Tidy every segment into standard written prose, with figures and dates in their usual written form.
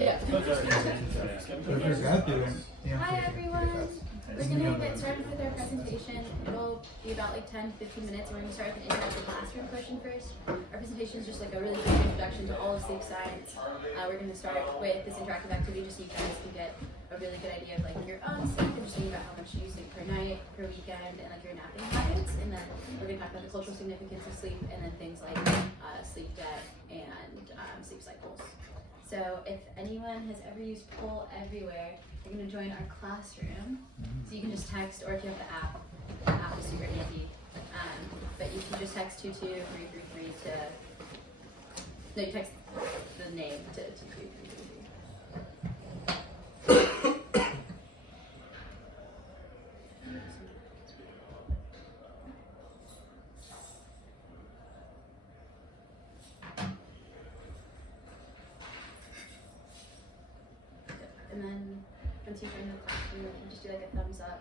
Yeah. Hi everyone! We're going to get started with our presentation. It'll be about like 10-15 minutes. We're going to start with an interactive classroom question first. Our presentation is just like a really quick introduction to all of sleep science. We're going to start with this interactive activity just so you guys can get a really good idea of like your own sleep and just think about how much you sleep per night, per weekend, and like your napping habits. And then we're going to talk about the cultural significance of sleep and then things like sleep debt and sleep cycles. So if anyone has ever used Poll Everywhere, you're going to join our classroom. So you can just text, or if you have the app is super easy. But you can just text 22333 to, no, you text the name to 22333. And then once you join the classroom, you can just do like a thumbs up.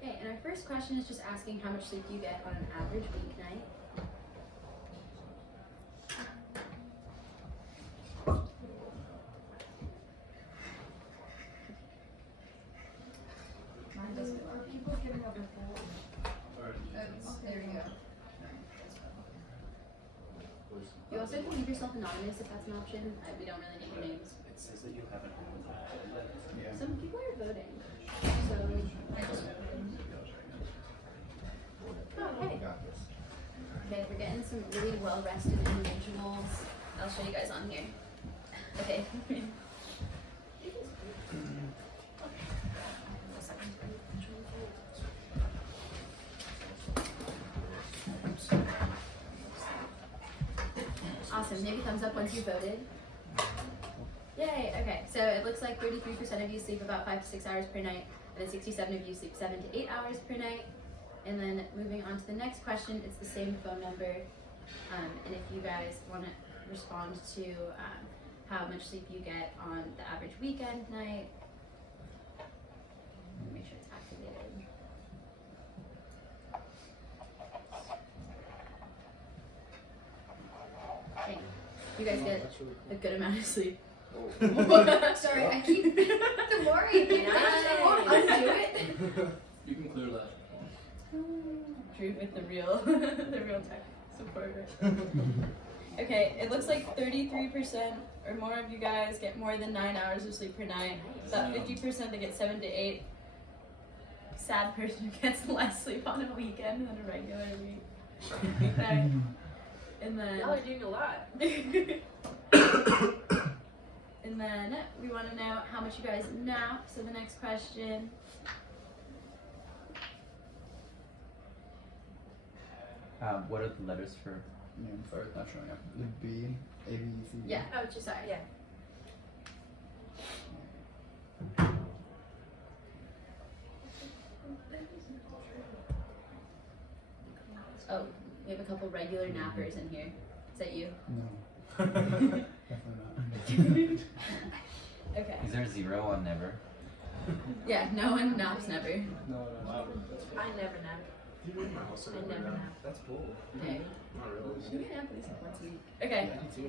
Okay, and our first question is just asking how much sleep you get on an average weeknight. Mine doesn't work. Are people giving up a poll? There we go. You also can leave yourself anonymous if that's an option. We don't really need your names. It says that you haven't Yeah. Some people are voting. So I just okay. Okay, we're getting some really well-rested individuals. I'll show you guys on here. Okay. Awesome. Maybe thumbs up once you voted. Yay. Okay. So it looks like 33% of you sleep about 5 to 6 hours per night, and then 67 of you sleep 7 to 8 hours per night. And then moving on to the next question, it's the same phone number. And if you guys want to respond to how much sleep you get on the average weekend night, make sure it's activated. Okay. You guys get a good amount of sleep. Sorry, I keep the more I get, I won't undo it. You can clear that. Drew with the real tech supporter. Okay, it looks like 33% or more of you guys get more than 9 hours of sleep per night. About 50% that get 7 to 8. Sad person who gets less sleep on a weekend than a regular weeknight. And then Y'all are doing a lot. And then we want to know how much you guys nap. So the next question. What are the letters for name? Sorry, it's not showing up. The B, A, B, C. Yeah. Oh, just sorry. Yeah. Oh, we have a couple regular nappers in here. Is that you? No. Definitely not. Okay. Is there 0 on never? Yeah, no one naps never. No, wow. I never nap. I never nap. That's cool. Okay. Not really. You can nap at least like once a week. Okay.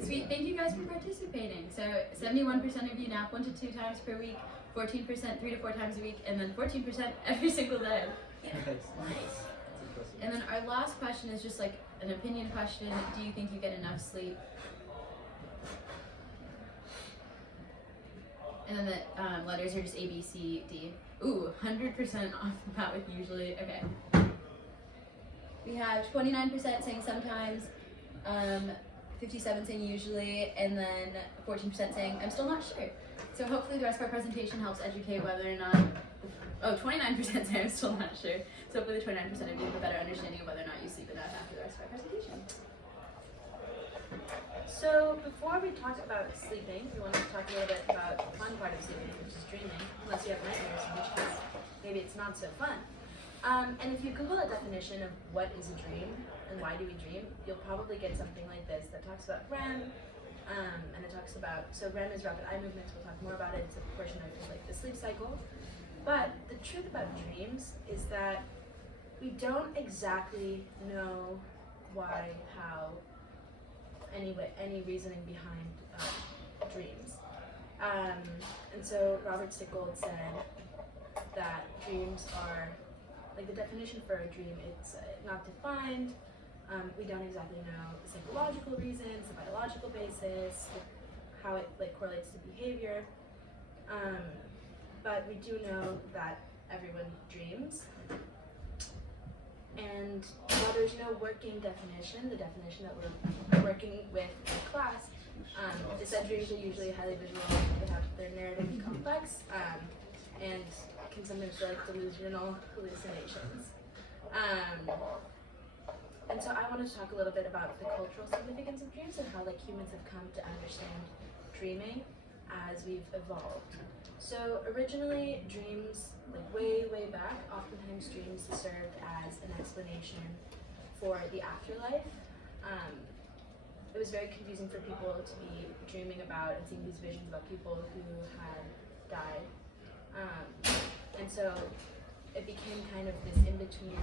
Sweet. Thank you guys for participating. So 71% of you nap 1 to 2 times per week, 14% 3 to 4 times a week, and then 14% every single day. Nice. And then our last question is just like an opinion question. Do you think you get enough sleep? And then the letters are just A, B, C, D. Ooh, 100% off the bat with usually. Okay. We have 29% saying sometimes, 57 saying usually, and then 14% saying I'm still not sure. So hopefully the rest of our presentation helps educate whether or not, 29% say I'm still not sure. So hopefully the 29% of you have a better understanding of whether or not you sleep enough after the rest of our presentation. So before we talk about sleeping, we want to talk a little bit about the fun part of sleeping, which is dreaming. Unless you have nightmares, in which case maybe it's not so fun. And if you Google a definition of what is a dream and why do we dream, you'll probably get something like this that talks about REM, and it talks about, so REM is rapid eye movements. We'll talk more about it. It's a portion of like the sleep cycle. But the truth about dreams is that we don't exactly know why, how, any reasoning behind dreams. And so Robert Sickold said that dreams are, like the definition for a dream, it's not defined. We don't exactly know the psychological reasons, the biological basis, how it like correlates to behavior. But we do know that everyone dreams. And while there's no working definition, the definition that we're working with in class is that dreams are usually highly visual, they're narrative complex, and can sometimes feel like delusional hallucinations. And so I wanted to talk a little bit about the cultural significance of dreams and how like humans have come to understand dreaming as we've evolved. So originally dreams, like way back, oftentimes dreams served as an explanation for the afterlife. It was very confusing for people to be dreaming about and seeing these visions about people who had died. And so it became kind of this in-between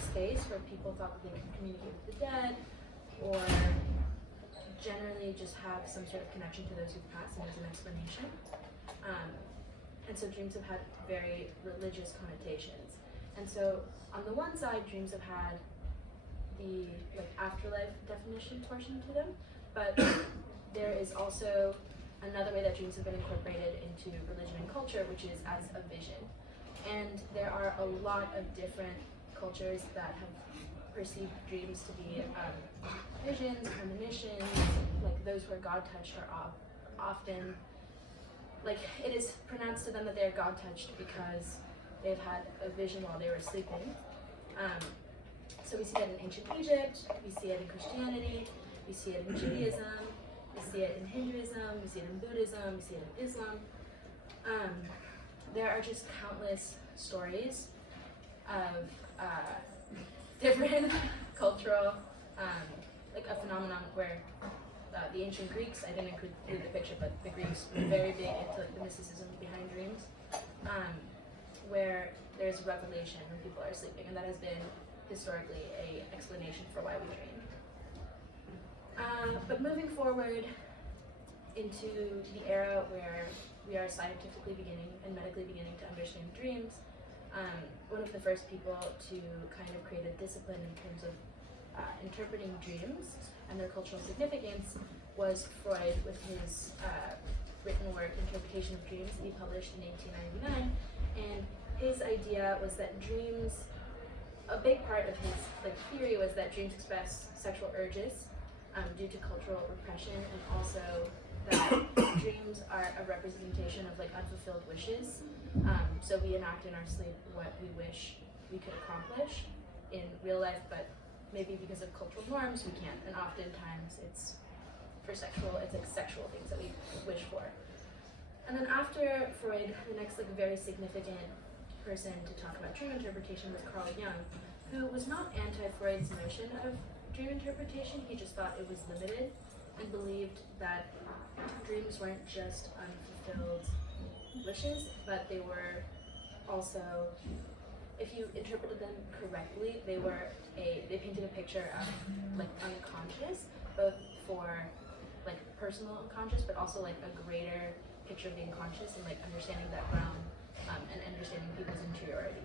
space where people thought that they could communicate with the dead, or generally just have some sort of connection to those who've passed and as an explanation. And so dreams have had very religious connotations. And so on the one side, dreams have had the like afterlife definition portion to them, but there is also another way that dreams have been incorporated into religion and culture, which is as a vision. And there are a lot of different cultures that have perceived dreams to be visions, premonitions, like those who are God touched are often, like it is pronounced to them that they are God touched because they've had a vision while they were sleeping. So we see that in ancient Egypt, we see it in Christianity, we see it in Judaism, we see it in Hinduism, we see it in Buddhism, we see it in Islam. There are just countless stories of different cultural, like a phenomenon where the ancient Greeks, I didn't include the picture, but the Greeks were very big into like, the mysticism behind dreams, where there's revelation when people are sleeping, and that has been historically a explanation for why we dream. But moving forward into the era where we are scientifically beginning and medically beginning to understand dreams, one of the first people to kind of create a discipline in terms of interpreting dreams and their cultural significance was Freud with his written work, Interpretation of Dreams, that he published in 1899. And his idea was that dreams, a big part of his theory was that dreams express sexual urges due to cultural repression, and also that dreams are a representation of unfulfilled wishes. So we enact in our sleep what we wish we could accomplish in real life, but maybe because of cultural norms we can't. And oftentimes it's sexual things that we wish for. And then after Freud, the next very significant person to talk about dream interpretation was Carl Jung, who was not anti-Freud's notion of dream interpretation. He just thought it was limited and believed that dreams weren't just unfulfilled wishes, but they were also, if you interpreted them correctly, they painted a picture of unconscious, both for personal unconscious, but also a greater picture of the unconscious and understanding that realm and understanding people's interiority.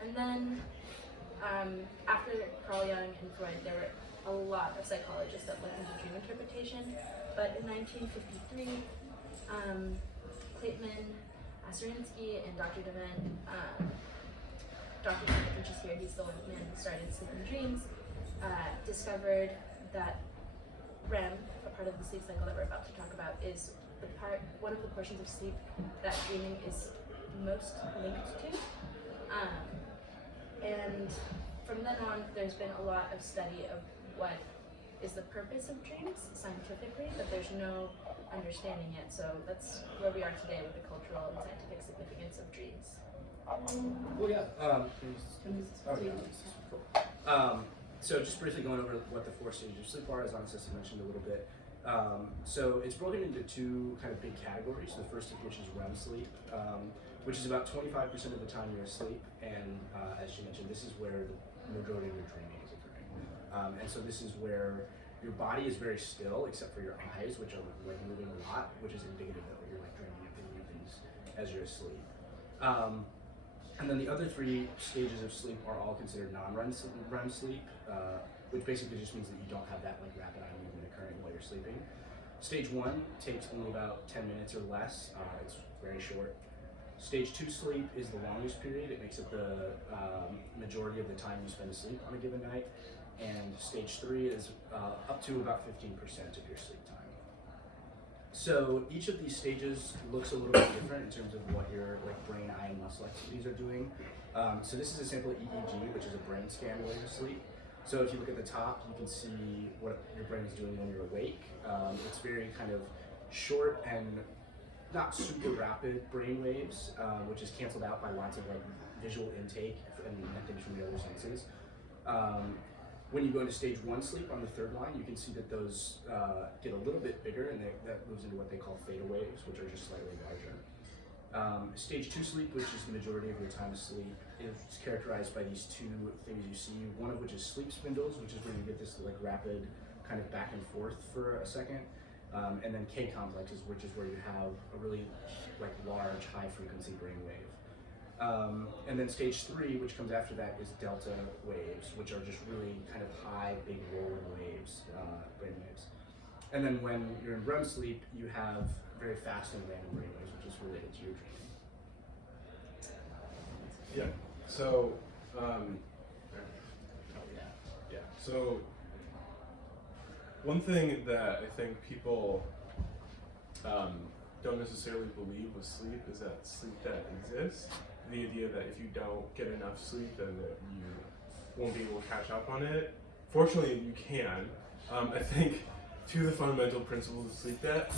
And then after Carl Jung and Freud, there were a lot of psychologists that looked into dream interpretation, but in 1953, Clayton, Aserinsky, and Dr. Demen, Dr. Demen, which is here, he's the one man who started sleeping dreams, discovered that REM, a part of the sleep cycle that we're about to talk about, is one of the portions of sleep that dreaming is most linked to. And from then on, there's been a lot of study of what is the purpose of dreams scientifically, but there's no understanding yet. So that's where we are today with the cultural and scientific significance of dreams. Well, yeah. So just briefly going over what the 4 stages of sleep are, as Anastasia mentioned a little bit. So it's broken into 2 kind of big categories. The first of which is REM sleep, which is about 25% of the time you're asleep. And as she mentioned, this is where the majority of your dreaming is occurring. And so this is where your body is very still, except for your eyes, which are like moving a lot, which is indicative that you're like dreaming and thinking of things as you're asleep. And then the other 3 stages of sleep are all considered non-REM sleep, which basically just means that you don't have that like rapid eye movement occurring while you're sleeping. Stage 1 takes only about 10 minutes or less. It's very short. Stage 2 sleep is the longest period. It makes up the majority of the time you spend asleep on a given night. And stage 3 is up to about 15% of your sleep time. So each of these stages looks a little bit different in terms of what your like brain, eye, and muscle activities are doing. So this is a sample EEG, which is a brain scan while you're asleep. So if you look at the top, you can see what your brain is doing when you're awake. It's very kind of short and not super rapid brain waves, which is canceled out by lots of like visual intake and things from the other senses. When you go into stage 1 sleep on the 3rd line, you can see that those get a little bit bigger, and that moves into what they call theta waves, which are just slightly larger. Stage 2 sleep, which is the majority of your time asleep, is characterized by these 2 things you see, one of which is sleep spindles, which is where you get this like rapid kind of back and forth for a second, and then K complexes, which is where you have a really like large high frequency brain wave. And then stage 3, which comes after that, is delta waves, which are just really kind of high, big rolling waves, brain waves. And then when you're in REM sleep, you have very fast and random brain waves, which is related to your dreaming. Yeah. So, So, one thing that I think people don't necessarily believe with sleep is that sleep debt exists. The idea that if you don't get enough sleep, then that you won't be able to catch up on it. Fortunately, you can. I think two of the fundamental principles of sleep debt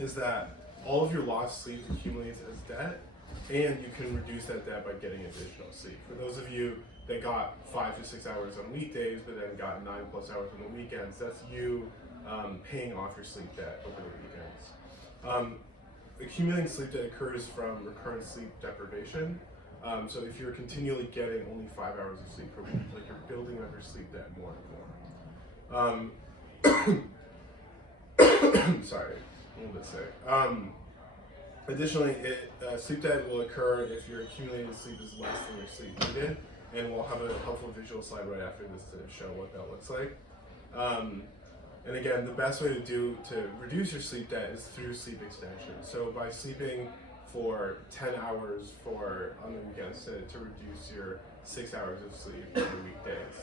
is that all of your lost sleep accumulates as debt, and you can reduce that debt by getting additional sleep. For those of you that got 5 to 6 hours on weekdays, but then got 9+ hours on the weekends, that's you paying off your sleep debt over the weekends. Accumulating sleep debt occurs from recurrent sleep deprivation. So if you're continually getting only 5 hours of sleep per week, like you're building up your sleep debt more and more. Sorry, a little bit sick. Additionally, sleep debt will occur if your accumulated sleep is less than your sleep needed, and we'll have a helpful visual slide right after this to show what that looks like. And again, the best way to reduce your sleep debt is through sleep extension. So by sleeping for 10 hours on the weekends to reduce your 6 hours of sleep on the weekdays.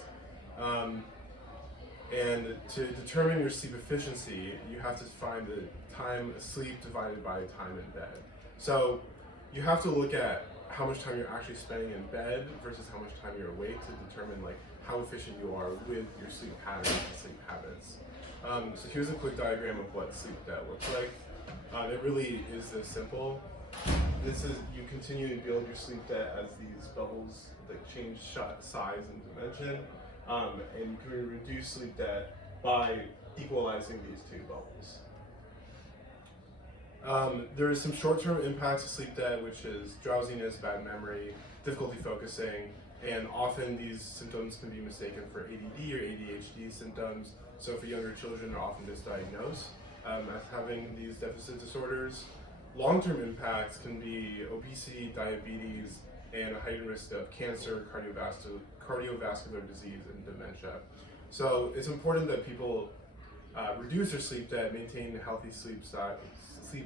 And to determine your sleep efficiency, you have to find the time asleep divided by time in bed. So you have to look at how much time you're actually spending in bed versus how much time you're awake to determine like how efficient you are with your sleep patterns and sleep habits. So here's a quick diagram of what sleep debt looks like. It really is this simple. This is, you continue to build your sleep debt as these bubbles that change size and dimension. And you can reduce sleep debt by equalizing these two bubbles. There is some short-term impacts of sleep debt, which is drowsiness, bad memory, difficulty focusing, and often these symptoms can be mistaken for ADD or ADHD symptoms. So for younger children, are often misdiagnosed as having these deficit disorders. Long-term impacts can be obesity, diabetes, and a heightened risk of cancer, cardiovascular disease, and dementia. So it's important that people reduce their sleep debt, maintain healthy sleep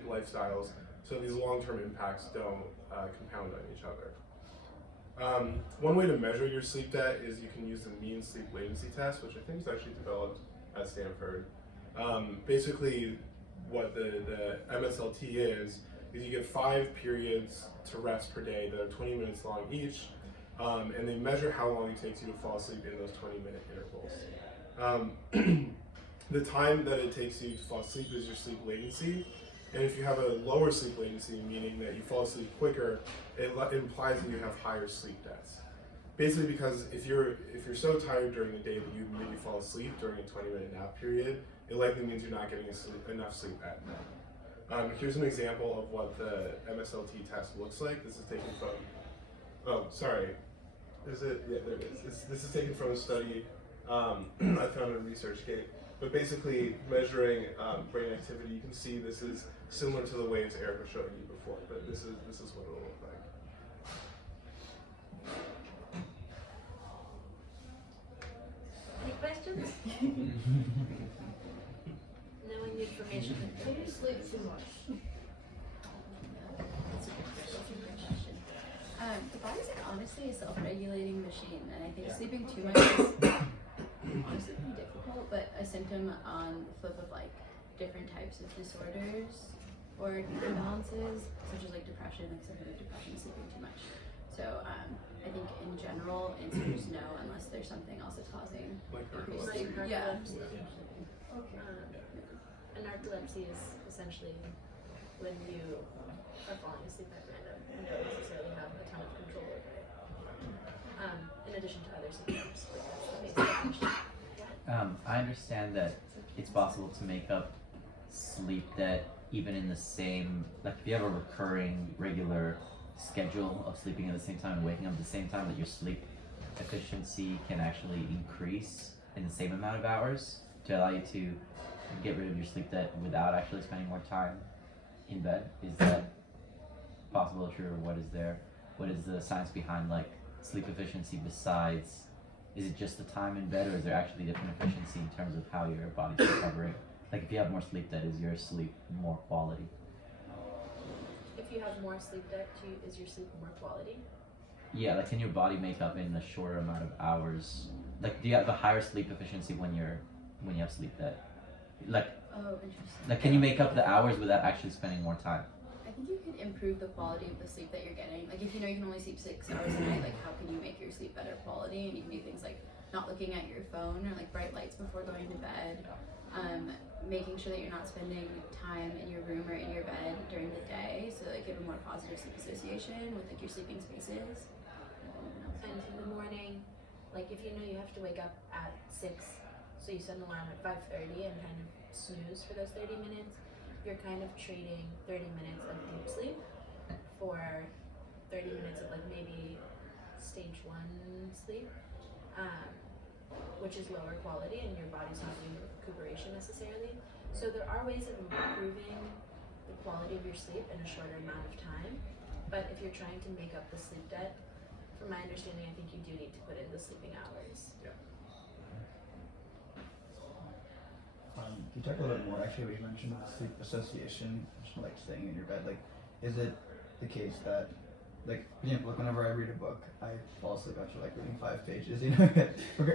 lifestyles, so these long-term impacts don't compound on each other. One way to measure your sleep debt is you can use the mean sleep latency test, which I think is actually developed at Stanford. Basically, what the MSLT is you get 5 periods to rest per day that are 20 minutes long each, and they measure how long it takes you to fall asleep in those 20-minute intervals. The time that it takes you to fall asleep is your sleep latency, and if you have a lower sleep latency, meaning that you fall asleep quicker, it implies that you have higher sleep debts. Basically, because if you're so tired during the day that you maybe fall asleep during a 20-minute nap period, it likely means you're not getting enough sleep at night. Here's an example of what the MSLT test looks like. This is taken from, oh, sorry. Is it? Yeah, there it is. This is taken from a study I found in ResearchGate. But basically, measuring brain activity, you can see this is similar to the waves Eric was showing you before, but this is what it'll look like. Any questions? Knowing the information. Do you sleep too much? That's a good question. The body's like honestly a self-regulating machine, and I think sleeping too much is honestly pretty difficult, but a symptom on the flip of like different types of disorders or imbalances, such as like depression, like severely depression, sleeping too much. So I think in general, answers no, unless there's something else that's causing Like increased Like sleep. Yeah. narcolepsy. And narcolepsy is essentially when you are falling asleep at random and don't necessarily have a ton of control over it. In addition to other symptoms, like that's the basic definition. I understand that it's possible to make up sleep debt even in the same, like if you have a recurring, regular schedule of sleeping at the same time and waking up at the same time, that your sleep efficiency can actually increase in the same amount of hours to allow you to get rid of your sleep debt without actually spending more time in bed. Is that possible, true, or what is there? What is the science behind like sleep efficiency besides, is it just the time in bed, or is there actually different efficiency in terms of how your body's recovering? Like if you have more sleep debt, is your sleep more quality? If you have more sleep debt, is your sleep more quality? Yeah, like can your body make up in a shorter amount of hours? Like do you have a higher sleep efficiency when you have sleep debt? Like Oh, interesting. like can you make up the hours without actually spending more time? I think you could improve the quality of the sleep that you're getting. Like if you know you can only sleep 6 hours a night, like how can you make your sleep better quality? And you can do things like not looking at your phone or like bright lights before going to bed. Making sure that you're not spending time in your room or in your bed during the day, so like you have a more positive sleep association with like your sleeping spaces. And in the morning, like if you know you have to wake up at 6, so you set an alarm at 5:30 and kind of snooze for those 30 minutes, you're kind of trading 30 minutes of deep sleep for 30 minutes of like maybe stage 1 sleep, which is lower quality and your body's not doing recuperation necessarily. So there are ways of improving the quality of your sleep in a shorter amount of time, but if you're trying to make up the sleep debt, from my understanding, I think you do need to put in the sleeping hours. Can you talk a little bit more, actually, what you mentioned with sleep association, just like staying in your bed, like, is it the case that, like, for example, like whenever I read a book, I fall asleep after like reading 5 pages, you know,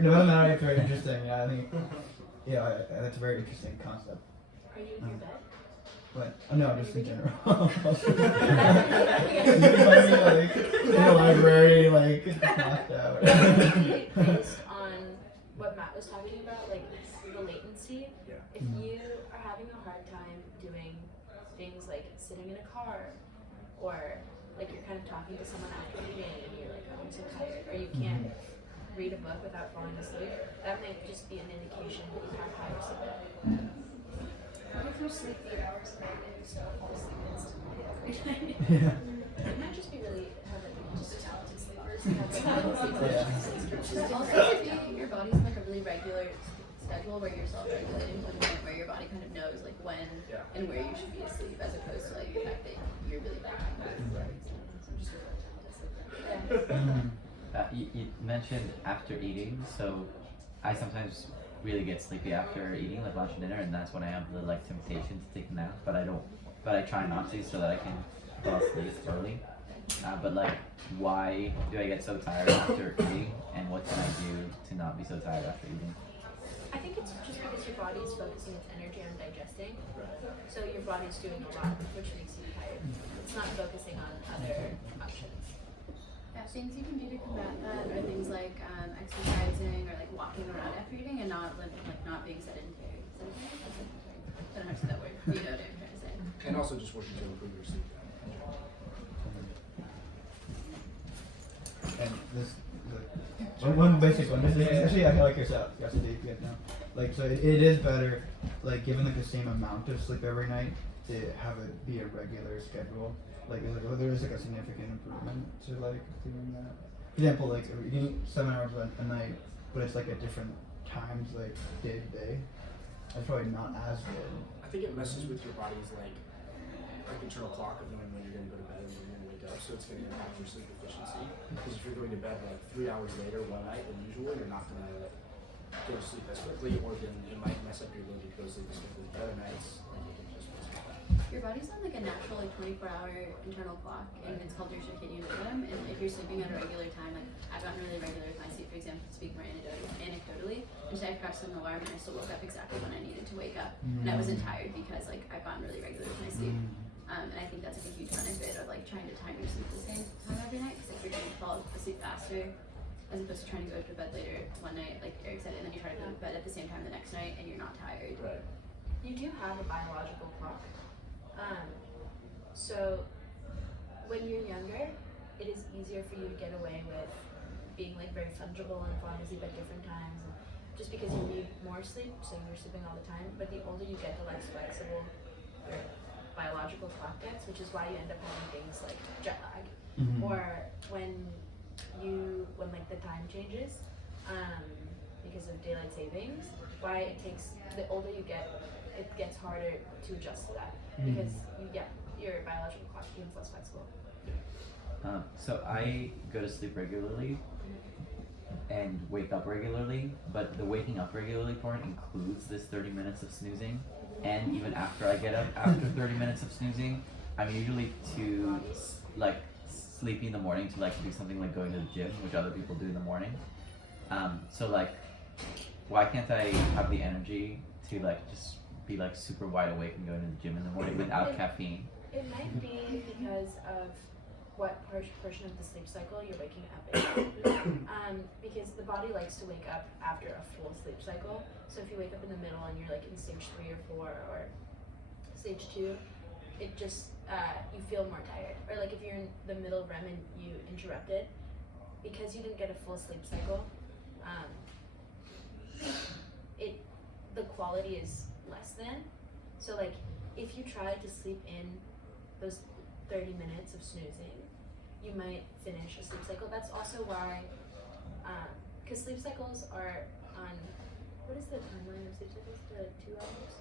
no matter it's very interesting, yeah, I think, yeah, that's a very interesting concept. Are you in your bed? But, oh no, just in general. Like, in the library, like, knocked out. Based on what Matt was talking about, like the latency, if you are having a hard time doing things like sitting in a car, or like you're kind of talking to someone after eating and you're like, oh, I'm so tired, or you can't read a book without falling asleep, that might just be an indication that you have higher sleep debt. What if you sleep 8 hours a night and you still fall asleep instantly every night? Yeah. It might just be really having Just talented sleepers. Also, could be your body's in like a really regular schedule where you're self-regulating to the point where your body kind of knows like when and where you should be asleep, as opposed to like the fact that you're really behind. You mentioned after eating, so I sometimes really get sleepy after eating, like lunch and dinner, and that's when I have the like temptation to take a nap, but I try not to so that I can fall asleep early. But like, why do I get so tired after eating, and what can I do to not be so tired after eating? I think it's just because your body is focusing its energy on digesting, so your body's doing a lot, which makes you tired. It's not focusing on other options. Yeah, things you can do to combat that are things like exercising or like walking around after eating and not being sedentary. I don't know how to say that word. You know what I'm trying to say. And also just working to improve your sleep. And this, one basic one, especially I feel like yourself, now. Like, so it is better, like, given like the same amount of sleep every night, to have it be a regular schedule? Like, is it, whether there's like a significant improvement to like doing that? For example, like you can eat 7 hours a night, but it's like at different times, like day to day. That's probably not as good. I think it messes with your body's like internal clock of knowing when you're going to go to bed and when you're going to wake up, so it's going to impact your sleep efficiency. Because if you're going to bed like 3 hours later one night than usual, you're not going to go to sleep as quickly, or then it might mess up your ability to go to sleep as quickly. The other nights, like you can just mess with that. Your body's on like a natural like 24-hour internal clock, and it's called your circadian rhythm. And if you're sleeping at a regular time, like I've gotten really regular with my sleep. For example, to speak more anecdotally, and today I forgot to set an alarm, and I still woke up exactly when I needed to wake up, and I wasn't tired because like I've gotten really regular with my sleep. And I think that's like a huge benefit of like trying to time your sleep the same time every night, because if you're going to fall asleep faster, as opposed to trying to go to bed later one night, like Eric said, and then you try to go to bed at the same time the next night, and you're not tired. Right. You do have a biological clock. So when you're younger, it is easier for you to get away with being like very fungible and falling asleep at different times, and just because you need more sleep, so you're sleeping all the time. But the older you get, the less flexible your biological clock gets, which is why you end up having things like jet lag, or when like the time changes, because of daylight savings. Why it takes, the older you get, it gets harder to adjust to that, because your biological clock becomes less flexible. So I go to sleep regularly and wake up regularly, but the waking up regularly part includes this 30 minutes of snoozing. And even after I get up, after 30 minutes of snoozing, I'm usually too like sleepy in the morning to like do something like going to the gym, which other people do in the morning. So like, why can't I have the energy to like just be like super wide awake and going to the gym in the morning without caffeine? It might be because of what portion of the sleep cycle you're waking up in. Because the body likes to wake up after a full sleep cycle. So if you wake up in the middle and you're like in stage 3 or 4 or stage 2, it just, you feel more tired. Or like if you're in the middle of REM and you interrupt it, because you didn't get a full sleep cycle, the quality is less than. So like if you try to sleep in those 30 minutes of snoozing, you might finish a sleep cycle. That's also why, because sleep cycles are on, what is the timeline of sleep cycles? The 2 hours?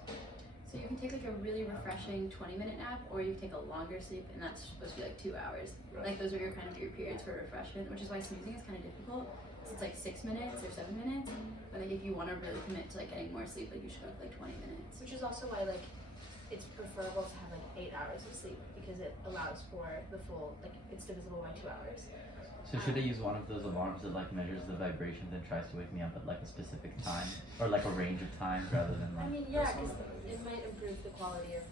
So you can take like a really refreshing 20-minute nap, or you can take a longer sleep, and that's supposed to be like 2 hours. Like those are your kind of your periods for refreshment, which is why snoozing is kind of difficult. It's like 6 minutes or 7 minutes, but like if you want to really commit to like getting more sleep, like you should go for like 20 minutes. Which is also why like it's preferable to have like 8 hours of sleep, because it allows for the full, like it's divisible by 2 hours. So should I use one of those alarms that like measures the vibrations and tries to wake me up at like a specific time, or like a range of times rather than I like? mean, yeah, because it might improve the quality of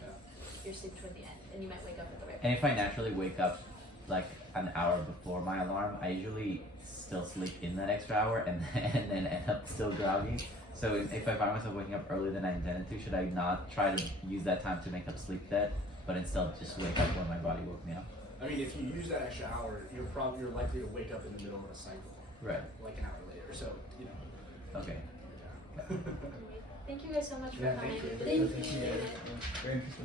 your sleep toward the end, and you might wake up at the right And if I naturally wake up like an hour before my alarm, I usually still sleep in that extra hour and then end up still groggy. So if I find myself waking up earlier than I intended to, should I not try to use that time to make up sleep debt, but instead just wake up when my body woke me up? I mean, if you use that extra hour, you're likely to wake up in the middle of a cycle, Right. like an hour later. So you know. Okay. Yeah. Thank you guys so much for Yeah, coming. thank you. Really Thank you. appreciate it. Very interesting.